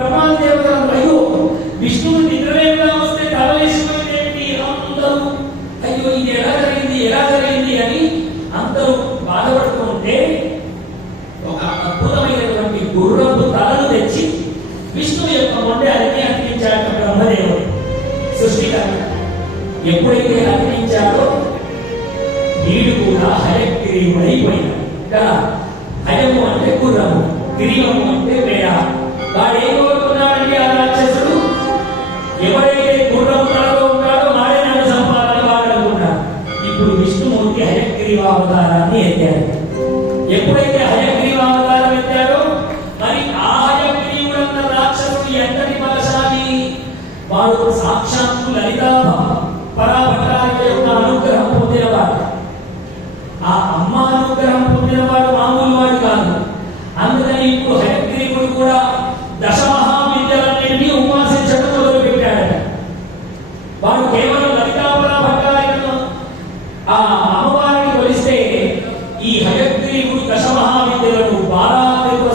బ్రహ్మాది దేవతలు అయ్యో విష్ణువు నిద్రలేపుగా వస్తే తల వేసిపోయిందేంటి అందరూ అయ్యో ఇది ఎలా జరిగింది? ఎలా జరిగింది అని అందరూ బాధపడుతుంటే ఒక అద్భుతమైనటువంటి గుర్రపు తలను తెచ్చి విష్ణువు యొక్క మొండాలని అందించాడు బ్రహ్మదేవుడు. సృష్టికర్త ఎప్పుడైతే అందించాడో వీడు కూడా హయగ్రీవుడైపోయినాడు కదా? హయము అంటే గుర్రము గ్రీవము అంటే ఎవరైతే గుర్రము ఉంటాడో వారే నన్ను చంపాలని వాడు ఇప్పుడు విష్ణుమూర్తి హయగ్రీవ అవతారాన్ని ఎత్తాడు ఎప్పుడైతే హయగ్రీవ అవతారం ఎత్తాడో మరి ఆ హయగ్రీవుడన్న రాక్షసుడు ఎంతటి బలశాలి? వాడు సాక్షాత్తు లలిత పరాభట్టారిక యొక్క అనుగ్రహం పొందినవాడు. ఆ అమ్మ అనుగ్రహం పొందినవాడు వారు కేవలం లలితాపరాభకాయను ఆ అమ్మవారిని కొలిస్తే ఈ హయగ్రీవుడు దశ మహావిద్యలను బాలాత్రిపుర